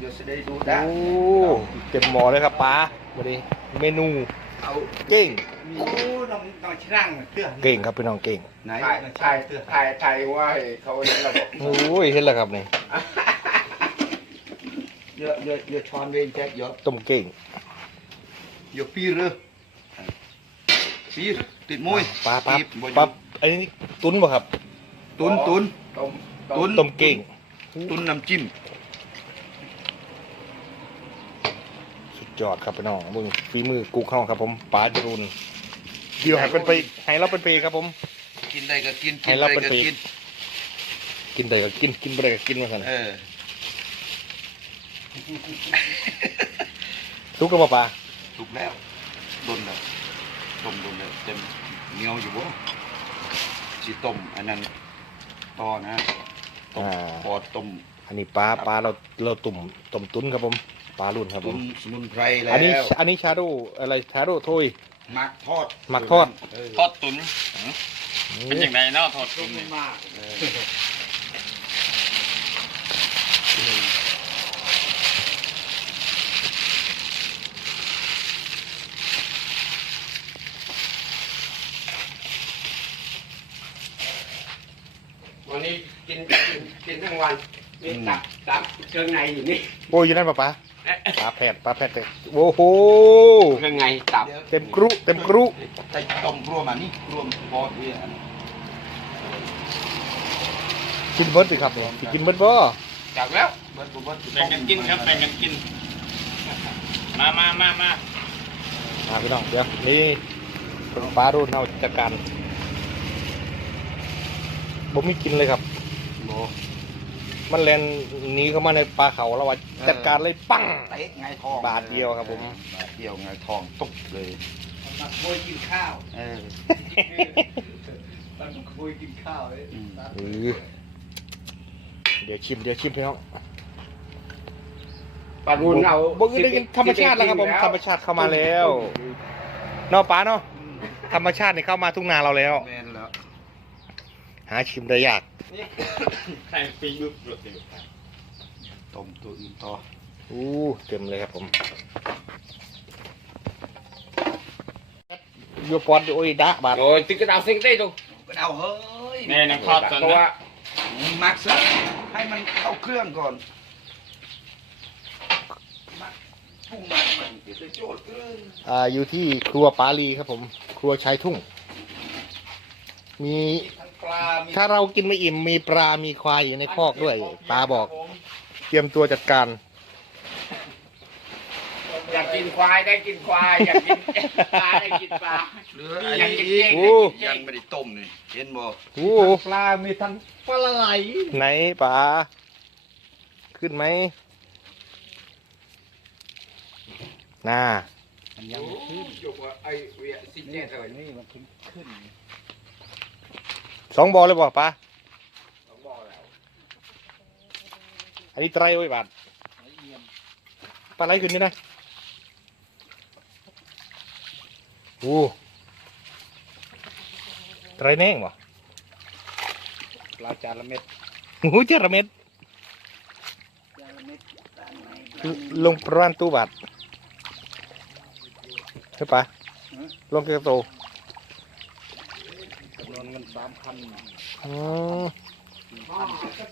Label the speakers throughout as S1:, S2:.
S1: เดี๋ยวจะได้ดู
S2: โอ้
S1: ได้
S2: เต็มหมอเลยครับป้าวันนี้เมนู
S1: เอา
S2: เก่ง
S1: มีโอ้น้องน้องช่างเตื้อ
S2: เก่งครับพี่น้องเก่ง
S1: ไหน
S3: ถ่าย
S1: ช่า
S3: ถ่างย
S1: เตื้อ
S3: ถ่ายถ่ายว่าให้เขาเห็นระบบ
S2: โอ้ยเห็นแล้วครับนี่
S1: เยอะเยอะเยอะช้อนเวงแจ็คเยอะ
S2: ต้มเก่ง
S1: เยอะปีเรือปีติดมุ้ย
S2: ปลาปลา
S1: ปีบ่อยู่
S2: ปลาอันนี้ตุ้นป่ะครับ
S1: ตุนตุน
S3: ต้ม
S1: ตุน
S2: ต้มเก่ง
S1: ตุนน้ำจิ้ม
S2: สุด ยอดครับพี่น้องมึงฝีมือกุ๊กเข้าครับ ผมปลาจรุนเดี๋ยวให้เป็นไปให้เราเป็นไปครับผม
S1: กินได้ก็กิน
S2: ให้
S1: กิน
S2: เรา
S1: ได้
S2: เป็น
S1: ก็
S2: ปี
S1: กิน
S2: กินได้ก็กินกินบ่ได้ก็กินมาสั่น
S1: เออ
S2: ทุกกับปลา
S1: ถูกแล้วโดนแล้วต้มโดนแล้วเต็มเหนียวอยู่บ่สิต้มอันนั้นต่อนะต้ม
S2: อ่า
S1: พอต้ม
S2: อันนี้ปลาปลาเราเราตุ่มต้มตุ้นครับผม ปลารุ่นครับผ
S1: ตุ
S2: ม
S1: นสมุนไพรแล้ว
S2: อันนี้อันนี้ชาโดอะไรชาโดโทย
S1: หมักทอด
S2: หมักทอด
S1: เออ
S4: ทอดตุ๋นเป็นอย่างไรเนาะทอดตุ๋นนี่
S1: เออ
S3: วันนี้กินกินกินทั้งวันนี่ตับตับเครื่องในอยู่นี่
S2: โอ้ยอยู่นั่นปะปลา ปลาแผดปลาแผดโอ้โห
S3: เครื่องในตับ
S1: ดี๋ยว
S2: เต็มกรุเต็มกรุ
S1: ใส่ต้มรวมอันนี้รวมพอดเนี่ยอันนี้
S2: กินเบิร์ดสิครับสิกินเบิร์ดบ่
S3: จากแล้ว
S1: เบิดบ่เบิด
S4: แบ่งกันกินครับแบ่งกันกิน มามามามา
S2: มาพี่น้องเดี๋ยวนี่ปลารุ่นเอาจัดการบ่มีกินเลยครับ
S1: โบ
S2: มันแลนหนีเข้ามาในปลาเขาแล้วว่าจัดการเลยปัง
S1: เตะไงทอง
S2: บาทเดียวครับผม
S1: บาทเดียวไงทองตุกเลย
S3: มาคุยกินข้าว
S1: เออ
S3: มาคุยกินข้าวเลย
S1: อืม
S2: เออเดี๋ยวชิมเดี๋ยวชิมพี่น้อง
S3: ปลารุนเอา
S2: บ่คือได้กินธรรมชาติแล้วครับผมธรรมชาติเข้ามาแล้วเนาะป้าเนาะธรรมชาตินี่เข้ามาทุ่งนาเราแล้ว
S1: แม่นแล้ว
S2: หาชิมได้ยาก
S4: ใส่ปีกบึกหลุดอยู่
S1: ต้มตัวอื่นต่อ
S2: อู้เต็มเลยครับผมโยปอดโอ้ยดะบาด
S3: โอ้ยติ๊กกระดาวซิงได้ตรง
S1: ก็เอาเฮ้ย
S4: แน่นังทอดก่อน
S3: เพราะ
S4: นะ
S3: ว่า
S1: หมักซะให้มันเข้าเครื่องก่อนหมักปรุงหมักมันเดี๋ยวจะโจทย์เอ้ย
S2: อ่าอยู่ที่ครัวปาลีครับผม ครัวชายทุ่ง มี
S1: ทั้งป ลามี
S2: ถ้าเรากินไม่อิ่มมีปลา มีควายอยู่ในคอกด้วยปลาบอก เตรียมตัวจัดการ
S3: อยากกินควายได้กินควาย อยากกินปลาได้กินปลา
S1: เหลืออัน
S3: ยัง
S1: นี้
S3: กิน
S1: อี
S3: เจ๊
S1: ก
S3: ง
S2: โอ้
S1: ยังไม่ได้ต้มนี่เห็นบ่
S2: โอ้
S3: ปลา มีทั้งปลาไหล
S2: ไหนปลาขึ้นไหมน่า
S3: มันยังขึ้นอยู่ว่าไอ้เวียสิเจ็ดเลย นี่มันขึ้นขึ้น
S2: ส องบอลเลยบอกปลา
S3: ต้องบอกแล้ว
S2: อันนี้ไตรไว้บาทปลาไหลขึ้นนี่นะโอ้ไตรแน่งวะ
S3: ปลาจาระเม็ด
S2: โอ้โหเจาระเม็ด
S3: จาระเม็ด
S2: ลงประมาณตู้บาทใช่ปะลงเกี่ยวกับโต
S3: จำนวนเงินสามพัน
S2: อืม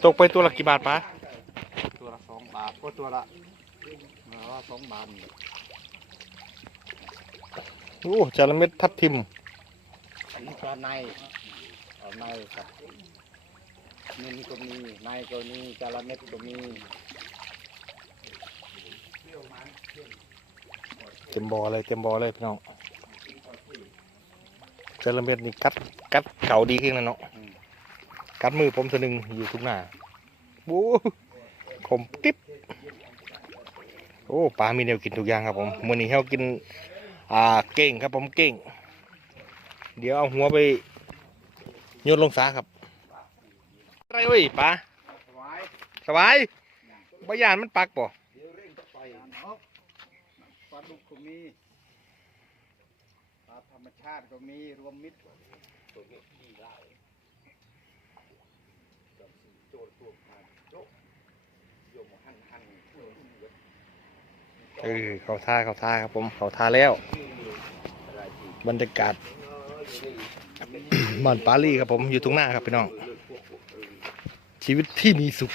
S2: ตกไปตัวละกี่บาทปะ
S3: ตัวละสองบาทก็ตัวละเออว่าสองบาท
S2: โอ้จาระเม็ดทับทิม
S3: อันนี้ปลาในเอาในครับนินก็มีในก็มีจาระเม็ดก็มี
S2: เต็มบอเลยเต็มบอเลยพี่น้อง จาระเม็ดนี่กัดกัดเข่าดีขึ้นแล้วเนาะกัดมือผมตัวหนึ่งอยู่ทุกหน้าโอ้คมติ๊บโอ้ปลามีแนวกินทุกอย่างครับผมมื้อนี้เรากินอ่าเก่งครับผมเก่ง เดี๋ยวเอาหัวไปโยนลงสาครับอะไรเว้ยปลาสบายบยานมันปักป่
S3: ปลาดุกก็มีปลาธรรมชาติก็มีรวมมิตร
S1: โจทย์ตัวผ่านโจโยมหันหันเว
S2: เออเขาท่าเขาท่าครับผมเขาท่าแล้วบรรยากาศบ้านปารีครับผมอยู่ตรงหน้าครับพี่น้อง ชีวิตที่มีสุข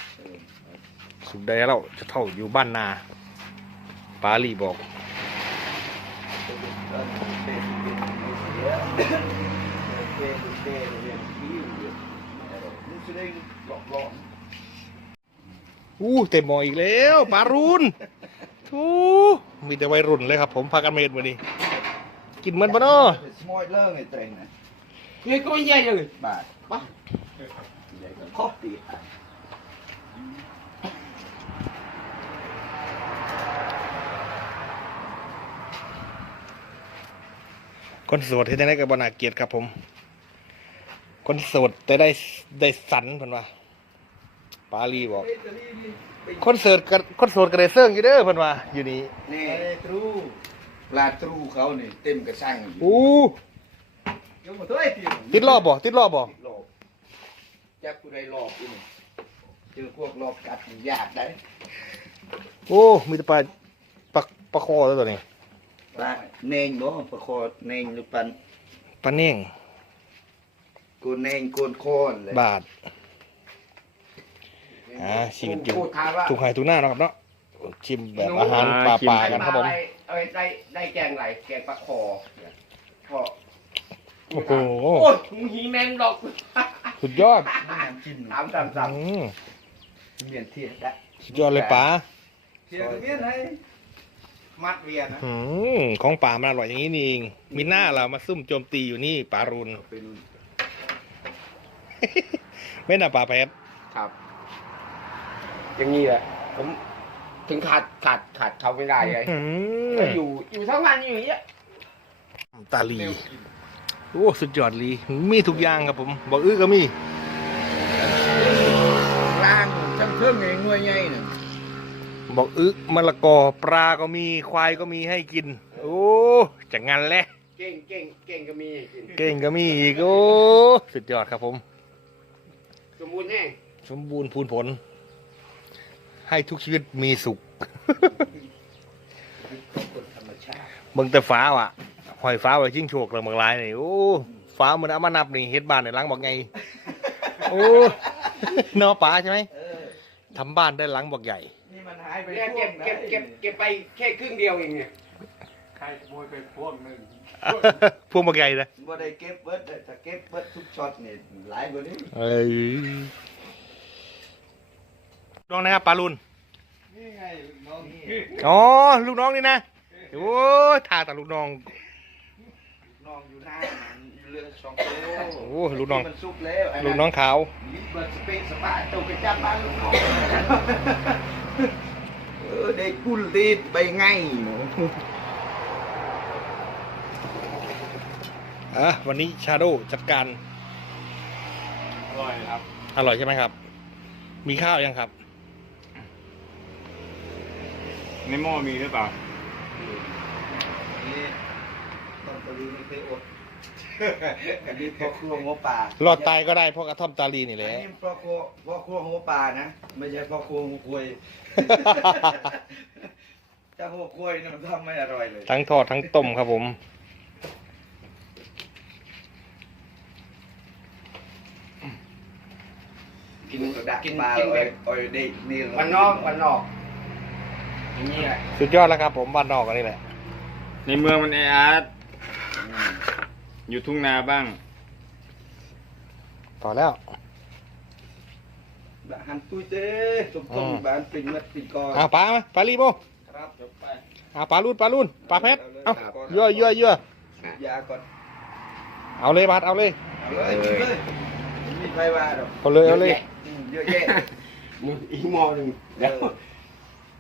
S2: สุขใดเราจะเท่าอยู่บ้านนา ปารีบอก อู้เต็มหมออีกแล้วปลารุนทูมีแต่วัยรุ่นเลยครับ ผมพากันเมดมาดิกินมันปะเนาะ
S1: สมอยเลิกไอ้เตรงนะ
S3: นี่ก็ใหญ่เลย
S1: บาทปะใหญ่ก็ ครบตี
S2: คนโสดที่ได้กับบนาเกียรติครับผม คนโสดแต่ได้ได้สันเพิ่นว่าปาลีบอก คนโสดกับคนโสดก็ได้เซิงอยู่เด้อเพิ่นว่าอยู่นี่
S1: นี่ตรูปลาตรูเขานี่เต็มกระชังอยู่
S2: อู้
S1: ยกมาด้วยพี่
S2: ติดรอบบ่ติดรอบบ่
S1: ติดรอบจับกูได้รอบอีนี่เจอพวกรอบกัดนี่ยากได้
S2: โอ้มีแต่ปลาปลาปลาคอแล้วตัวนี้
S1: ปลาเนงบ่ปลาคอเนงหรือปัน
S2: ปลาเน่ง
S1: กูเนงกูนโคนเลย
S2: บาทอ่าชีวิตอยู่
S3: พูดทางว่า
S2: ถูกหายถูกหน้าเนาะครับเนาะชิมแบบอาหารปลาปลากันครับผม
S3: เอ้ยได้ได้แกงไหลแกงปลาคอพอ
S2: โอ้โห
S3: โอ้ยมึงหิงแมงดอก
S2: สุดยอด
S1: น้ำจิ้ม
S3: สามสามสาม
S2: อืม
S1: เมียนเทียดได้
S2: สุดยอดเลยป๋า
S1: เทียดเมียนไหน
S3: มัดเวียนนะ
S2: อืมของป่ามันอร่อยอย่างนี้นี่เอง มีหน้าเรามาซุ่มโจมตีอยู่นี่ปลารุน
S1: ไปนู่น
S2: ไม่น่าปลาแพท
S3: ครับ อย่างนี้แหละ ผมถึงขาดขาดขาดเขาไม่ได้เลย
S2: อืม
S3: ก็อยู่อยู่ทั้งวันอยู่อย่างเงี้ย
S2: ตาลี โอ้สุดยอดลี มีทุกอย่างครับผมบอกอื้อก็มี
S1: ล่างจังเครื่องไงงวยใหญ่น่ะ
S2: บอกอึมะละกอปลาก็มีควายก็มีให้กิน โอ้จะงันแหละ
S3: เก่งเก่งเก่งก็มีกิน
S2: เก่งก็มีอีกโอ้สุดยอดครับผม
S3: สมบูรณ์แห้ง
S2: สมบูรณ์พูนผล ให้ทุกชีวิตมีสุข
S1: คนธรรมชาติ
S2: เบิ่งแต่ฟ้าว่ะหอยฟ้าไว้จิ้งโฉกเลยเมืองลายนี่โอ้ฟ้ามันเอามานับนี่เฮ็ดบ้านในหลังบอกไงโอ้เนอป๋าใช่ไหม
S1: เออ
S2: ทำบ้านได้หลังบอกใหญ่
S1: นี่มันหาย ไป
S3: เนี่ยเก็บเก็บเก็บเก็บไปแค่ครึ่งเดียวเองเนี่ย
S4: ใครขโมยไปพวงหนึ่ง
S2: พวกบอกใหญ่เลย
S1: บ่ได้เก็บเบิดแต่ถ้าเก็บเบิดทุกช็อตนี่หลายกว่านี้
S2: เอ้ยน้องนะครับปลาลุน
S4: นี่ไงน้อง
S2: อ๋อลูกน้องนี่นะโอ้ยท่าแต่ลูกน้อง
S1: น้องอยู่หน้ามันเรือสองโล
S2: โอ้ลูกน้อง
S1: มันสุกแล้ว
S2: ลูกน้องขาว
S1: ลิบเบิดสเปซสปาตกไปจับบ้านลูกน้อง เออได้กุลดีดไปไงหนู
S2: อะวันนี้ชาโดจัดการ
S4: อร่อยครับ
S2: อร่อยใช่ไหมครับ มีข้าวยังครับ
S4: ในหม้อมีหรือเปล่า
S1: นี่ตอนตะลีไม่เคยอด อันนี้พ่อครัวหัวป่าร
S2: อดตายก็ได้เพราะกระท่อมตาลีนี่แห
S1: อัน
S2: ละ
S1: นี้พ่อครัวพ่อครัวหัวป่านะ ไม่ใช่พ่อครัวหัวควย ถ้าหัวควยเนี่ยมันทำไม่อร่อยเลย
S2: ทั้งทอดทั้งต้มครับผม
S3: กิน
S1: กระดาษ
S3: กิน
S1: ปลา
S3: กิน
S1: โอ้
S3: แบ
S1: ย
S3: บ
S1: โอ้ยเด็กนี่
S3: วันนอกวันนอกอย่างนี้แหละ
S2: สุดยอดแล้วครับผมบ้านนอกกันนี่แหละ
S4: ในเมืองมันแออัดอ ยู่ทุ่งนาบ้าง
S2: ต่อแล้ว
S1: บ้านตุ้ยเต้ต้มต้ม
S2: อืม
S1: บ้านปิ่นมัดปิ่นกอ
S2: เอาปลามาปลาลีโม
S1: ครับจบไป
S2: เอาปลาลุนปลาลุนปลาเพชรเอายั่วยั่วยั่วยา
S1: ก่อน
S2: เอาเลยบาดเอาเลย
S1: เอาเลยกินเลยไม่มีใครว่าหรอก
S2: เอาเลยเอาเลย
S1: อืมเยอะแยะ
S3: มึงอีกหม้อหนึ่งเดี๋ยว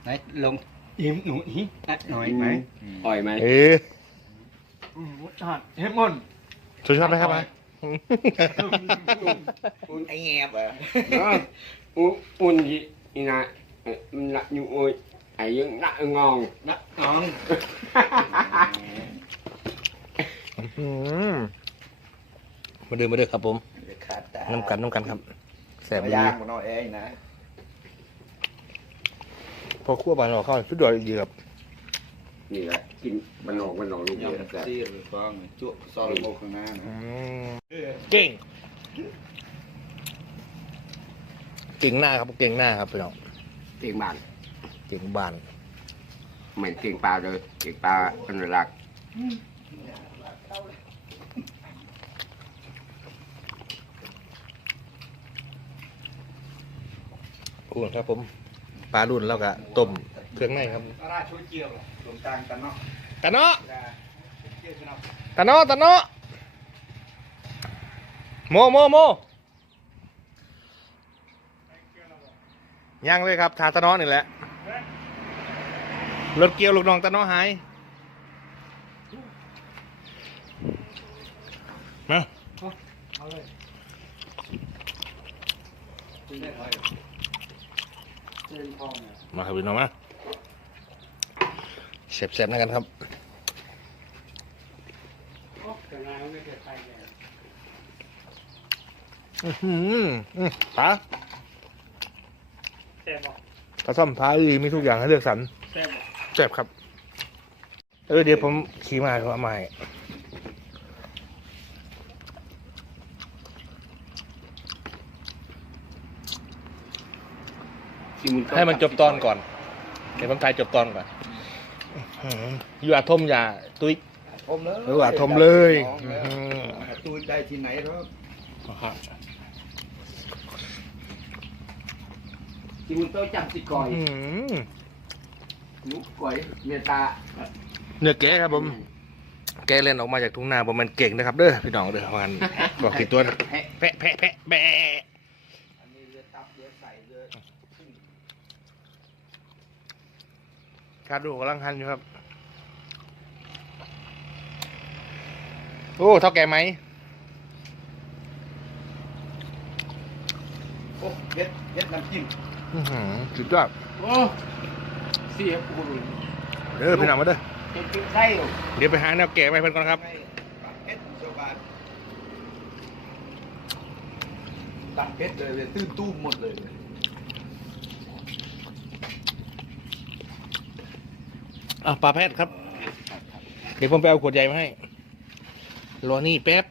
S1: ไหนลงอิ่มหนูอิ่มหน่อยไหม
S3: อ่อยไหม
S2: เออ
S4: ชาติเฮมอน
S2: สุดยอดเลยครับมา
S1: ไอ้แงบอะ
S3: อุ่นอุ่นยี่อีน่ะเอ่อมันละอยู่โอ้ยไอ้ยังละงอง
S1: นักน้อง
S2: อืมมาเดินมาเดินครับผม
S1: เดี๋ยวขาดตา
S2: น้ำกันน้ำกันครับแสบ
S1: มา
S2: ดี
S1: ย่างของน้องเองนะ
S2: พอคั่วบานออกเข้าสุดยอดดีครับ
S5: นี่แหละกินมันออกมันออกลูกเดียวแต่ำ
S1: ซีหรือฟังจุซอลโมข้างหน้านะ
S2: เก่ง เก่งหน้าครับเก่งหน้าครับพี่น้อง
S5: เก่งบ้าน
S2: เก่งบาน
S5: เหมือนเก่งปลาเลยเก่งปลาอนุรักษ์
S2: อุ่นครับผม ปลารุ่นแล้วก็ต้ม เครื่องในครับ
S1: ราช่วยเกี่ยวตรงกลางกันเนาะ
S2: ตะเนาะ
S1: เกี่ยวกันเนาะ
S2: ตะเนาะตะเนาะโมโมโมยังเลยครับทาตะเนาะนี่แหละรถเกี่ยวลูกน้องตะเนาะหายมา
S3: เอาเลย
S1: คุยได้ไรเส้นทองเนี่ย
S2: มาครับพี่น้องมา เสร็จๆนะกันครับ
S3: อ้ายไม่เกิดไปเลย
S2: อื้อหืออื้อปลา
S3: แซ่บบอก
S2: ปลาซ่อมปลาดีมีทุกอย่างให้เลือกสรร
S3: แซ่บบอก
S2: เจ็บครับ เออเดี๋ยวผมขี่มาเขาเอามาให
S5: ม่
S2: ให้มันจบตอนก่อน เดี๋ยวผมถ่ายจบตอนก่อน อื้อหืออยู่อาทมอย่าตุ้ย
S1: ทมเลย
S2: เออว่าทมเลย
S1: น้องแล้ว
S2: อืม
S1: ตูนได้ที่ไหนแล้ว
S5: ที่มึงต้องจำสิก่อย
S2: อื้อหือ
S5: นุกก่อยเมตตา
S2: เนื้อแกะครับผม แกะเล่นออกมาจากทุ่งนาผมมันเก่งนะครับเด้อพี่น้องเด้อวันบอกกี่ตัวนะแพะแพะแพะแพะแบะ
S1: อันนี้เรือตับเรือใส่เรือ
S2: การดูกำลังหันอยู่ครับ โอ้เท่าแก่ไหม
S1: โอ้เย็ดเย็ดน้ำจิ้ม
S2: อื้อหือสุดยอด
S5: โอ้เสียกูเลย
S2: เด้อพี่น้องมาเด้อ
S5: จะกินไส้หรอ
S2: เดี๋ยวไปหาแนวแก่ไปเพิ่นก่อนครับ
S1: ให้ตัดเพชรชาวบ้านตัดเพชรเลยเลยตื้นตู้มหมดเลย
S2: อะปลาแพทย์ครับ เดี๋ยวผมไปเอาขวดใหญ่มาให้ รอนี่แป๊บ